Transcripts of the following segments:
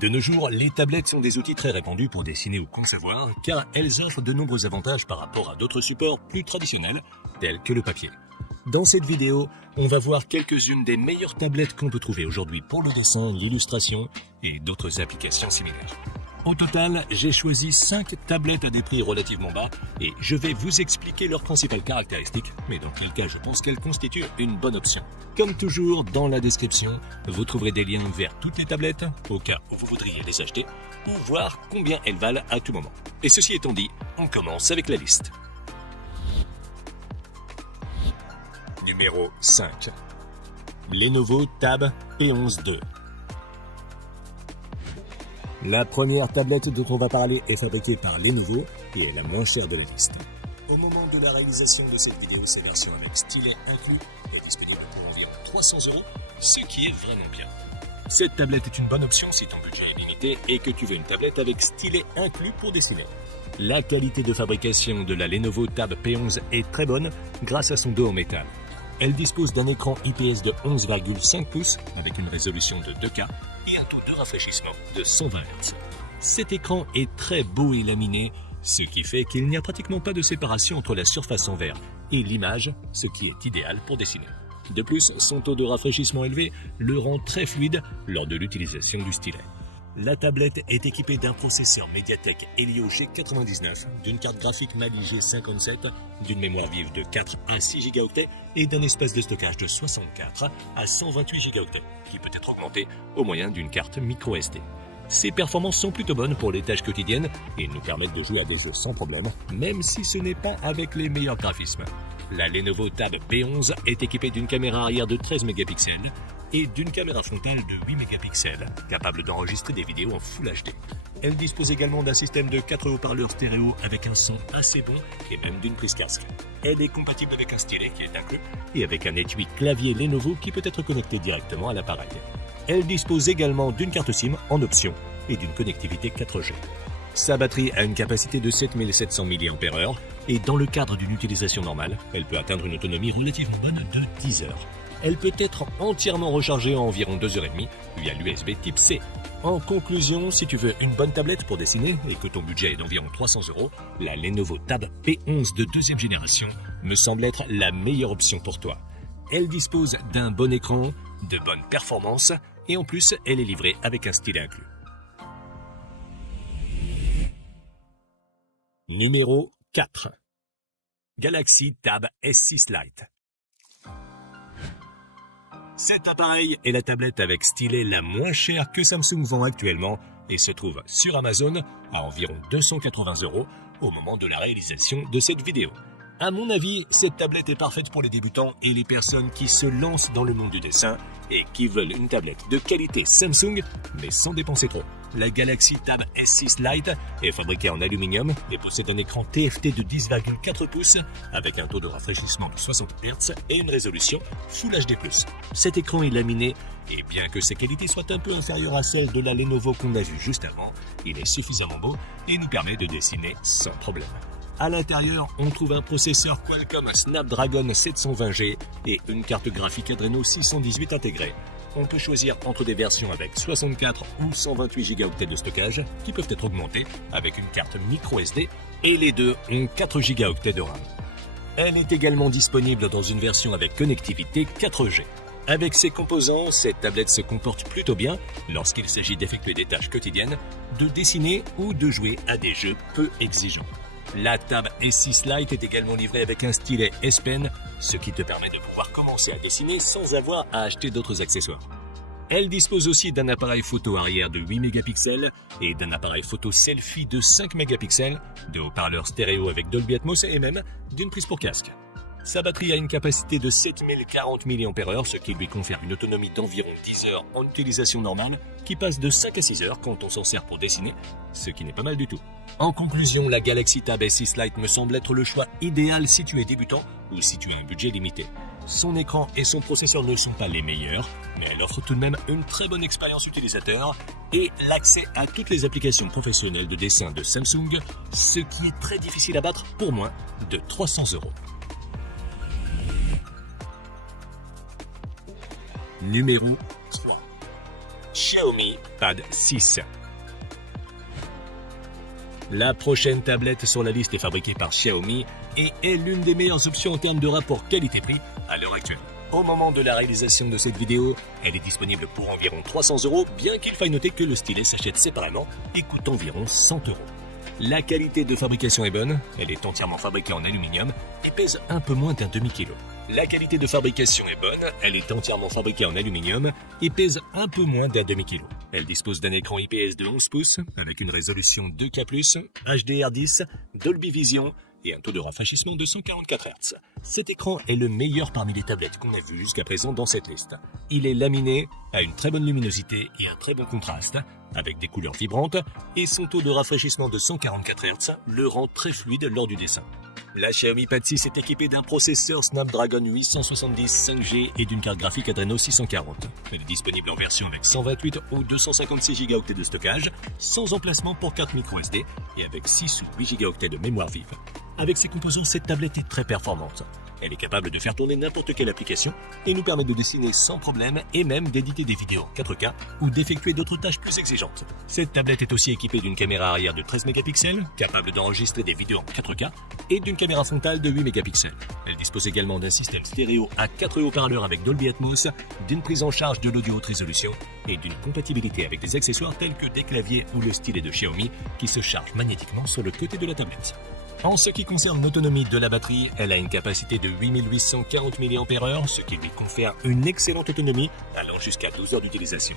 De nos jours, les tablettes sont des outils très répandus pour dessiner ou concevoir, car elles offrent de nombreux avantages par rapport à d'autres supports plus traditionnels, tels que le papier. Dans cette vidéo, on va voir quelques-unes des meilleures tablettes qu'on peut trouver aujourd'hui pour le dessin, l'illustration et d'autres applications similaires. Au total, j'ai choisi 5 tablettes à des prix relativement bas et je vais vous expliquer leurs principales caractéristiques, mais dans quel cas je pense qu'elles constituent une bonne option. Comme toujours, dans la description, vous trouverez des liens vers toutes les tablettes, au cas où vous voudriez les acheter, ou voir combien elles valent à tout moment. Et ceci étant dit, on commence avec la liste. Numéro 5. Lenovo Tab P11 II. La première tablette dont on va parler est fabriquée par Lenovo et est la moins chère de la liste. Au moment de la réalisation de cette vidéo, ces versions avec stylet inclus est disponible pour environ 300 €, ce qui est vraiment bien. Cette tablette est une bonne option si ton budget est limité et que tu veux une tablette avec stylet inclus pour dessiner. La qualité de fabrication de la Lenovo Tab P11 est très bonne grâce à son dos en métal. Elle dispose d'un écran IPS de 11,5 pouces avec une résolution de 2K et un taux de rafraîchissement de 120 Hz. Cet écran est très beau et laminé, ce qui fait qu'il n'y a pratiquement pas de séparation entre la surface en verre et l'image, ce qui est idéal pour dessiner. De plus, son taux de rafraîchissement élevé le rend très fluide lors de l'utilisation du stylet. La tablette est équipée d'un processeur MediaTek Helio G99, d'une carte graphique Mali G57, d'une mémoire vive de 4 à 6 Go et d'un espace de stockage de 64 à 128 Go, qui peut être augmenté au moyen d'une carte microSD. Ces performances sont plutôt bonnes pour les tâches quotidiennes et nous permettent de jouer à des jeux sans problème, même si ce n'est pas avec les meilleurs graphismes. La Lenovo Tab P11 est équipée d'une caméra arrière de 13 mégapixels et d'une caméra frontale de 8 mégapixels, capable d'enregistrer des vidéos en Full HD. Elle dispose également d'un système de 4 haut-parleurs stéréo avec un son assez bon et même d'une prise casque. Elle est compatible avec un stylet qui est inclus et avec un étui clavier Lenovo qui peut être connecté directement à l'appareil. Elle dispose également d'une carte SIM en option et d'une connectivité 4G. Sa batterie a une capacité de 7700 mAh et dans le cadre d'une utilisation normale, elle peut atteindre une autonomie relativement bonne de 10 heures. Elle peut être entièrement rechargée en environ 2h30 via l'USB type C. En conclusion, si tu veux une bonne tablette pour dessiner et que ton budget est d'environ 300 €, la Lenovo Tab P11 de deuxième génération me semble être la meilleure option pour toi. Elle dispose d'un bon écran, de bonnes performances et en plus, elle est livrée avec un stylet inclus. Numéro 4. Galaxy Tab S6 Lite. Cet appareil est la tablette avec stylet la moins chère que Samsung vend actuellement et se trouve sur Amazon à environ 280 € au moment de la réalisation de cette vidéo. À mon avis, cette tablette est parfaite pour les débutants et les personnes qui se lancent dans le monde du dessin et qui veulent une tablette de qualité Samsung mais sans dépenser trop. La Galaxy Tab S6 Lite est fabriquée en aluminium et possède un écran TFT de 10,4 pouces avec un taux de rafraîchissement de 60 Hz et une résolution Full HD+. Cet écran est laminé et bien que ses qualités soient un peu inférieures à celles de la Lenovo qu'on a vue juste avant, il est suffisamment beau et nous permet de dessiner sans problème. À l'intérieur, on trouve un processeur Qualcomm Snapdragon 720G et une carte graphique Adreno 618 intégrée. On peut choisir entre des versions avec 64 ou 128 Go de stockage qui peuvent être augmentés avec une carte microSD et les deux ont 4 Go de RAM. Elle est également disponible dans une version avec connectivité 4G. Avec ses composants, cette tablette se comporte plutôt bien lorsqu'il s'agit d'effectuer des tâches quotidiennes, de dessiner ou de jouer à des jeux peu exigeants. La Tab S6 Lite est également livrée avec un stylet S Pen, ce qui te permet de pouvoir commencer à dessiner sans avoir à acheter d'autres accessoires. Elle dispose aussi d'un appareil photo arrière de 8 mégapixels et d'un appareil photo selfie de 5 mégapixels, de haut-parleurs stéréo avec Dolby Atmos et même d'une prise pour casque. Sa batterie a une capacité de 7040 mAh, ce qui lui confère une autonomie d'environ 10 heures en utilisation normale, qui passe de 5 à 6 heures quand on s'en sert pour dessiner, ce qui n'est pas mal du tout. En conclusion, la Galaxy Tab S6 Lite me semble être le choix idéal si tu es débutant ou si tu as un budget limité. Son écran et son processeur ne sont pas les meilleurs, mais elle offre tout de même une très bonne expérience utilisateur et l'accès à toutes les applications professionnelles de dessin de Samsung, ce qui est très difficile à battre pour moins de 300 €. Numéro 3. Xiaomi Pad 6. La prochaine tablette sur la liste est fabriquée par Xiaomi et est l'une des meilleures options en termes de rapport qualité-prix à l'heure actuelle. Au moment de la réalisation de cette vidéo, elle est disponible pour environ 300 €, bien qu'il faille noter que le stylet s'achète séparément et coûte environ 100 €. La qualité de fabrication est bonne, elle est entièrement fabriquée en aluminium et pèse un peu moins d'un demi-kilo. La qualité de fabrication est bonne, elle est entièrement fabriquée en aluminium et pèse un peu moins d'un demi-kilo. Elle dispose d'un écran IPS de 11 pouces avec une résolution 2K+, HDR10, Dolby Vision et un taux de rafraîchissement de 144 Hz. Cet écran est le meilleur parmi les tablettes qu'on a vues jusqu'à présent dans cette liste. Il est laminé, a une très bonne luminosité et un très bon contraste, avec des couleurs vibrantes, et son taux de rafraîchissement de 144 Hz le rend très fluide lors du dessin. La Xiaomi Pad 6 est équipée d'un processeur Snapdragon 870 5G et d'une carte graphique Adreno 640. Elle est disponible en version avec 128 ou 256 Go de stockage, sans emplacement pour carte microSD et avec 6 ou 8 Go de mémoire vive. Avec ses composants, cette tablette est très performante. Elle est capable de faire tourner n'importe quelle application et nous permet de dessiner sans problème et même d'éditer des vidéos en 4K ou d'effectuer d'autres tâches plus exigeantes. Cette tablette est aussi équipée d'une caméra arrière de 13 mégapixels, capable d'enregistrer des vidéos en 4K et d'une caméra frontale de 8 mégapixels. Elle dispose également d'un système stéréo à 4 haut-parleurs avec Dolby Atmos, d'une prise en charge de l'audio haute résolution et d'une compatibilité avec des accessoires tels que des claviers ou le stylet de Xiaomi qui se charge magnétiquement sur le côté de la tablette. En ce qui concerne l'autonomie de la batterie, elle a une capacité de 8840 mAh, ce qui lui confère une excellente autonomie allant jusqu'à 12 heures d'utilisation.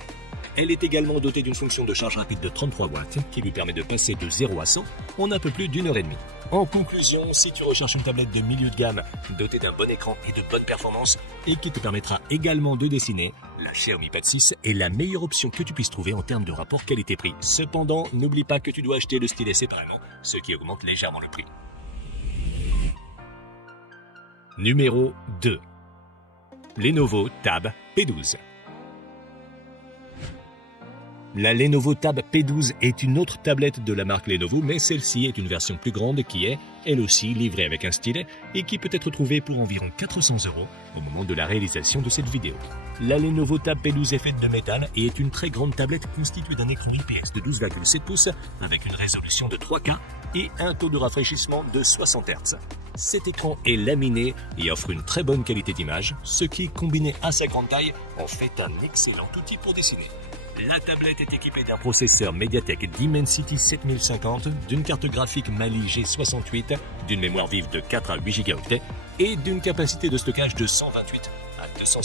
Elle est également dotée d'une fonction de charge rapide de 33 watts qui lui permet de passer de 0 à 100 en un peu plus d'une heure et demie. En conclusion, si tu recherches une tablette de milieu de gamme dotée d'un bon écran et de bonnes performances et qui te permettra également de dessiner, la Xiaomi Pad 6 est la meilleure option que tu puisses trouver en termes de rapport qualité-prix. Cependant, n'oublie pas que tu dois acheter le stylet séparément, ce qui augmente légèrement le prix. Numéro 2. Lenovo Tab P12. La Lenovo Tab P12 est une autre tablette de la marque Lenovo, mais celle-ci est une version plus grande qui est, elle aussi, livrée avec un stylet et qui peut être trouvée pour environ 400 € au moment de la réalisation de cette vidéo. La Lenovo Tab P12 est faite de métal et est une très grande tablette constituée d'un écran IPS de 12,7 pouces avec une résolution de 3K et un taux de rafraîchissement de 60 Hz. Cet écran est laminé et offre une très bonne qualité d'image, ce qui, combiné à sa grande taille, en fait un excellent outil pour dessiner. La tablette est équipée d'un processeur MediaTek Dimensity 7050, d'une carte graphique Mali G68, d'une mémoire vive de 4 à 8 Go et d'une capacité de stockage de 128 à 250.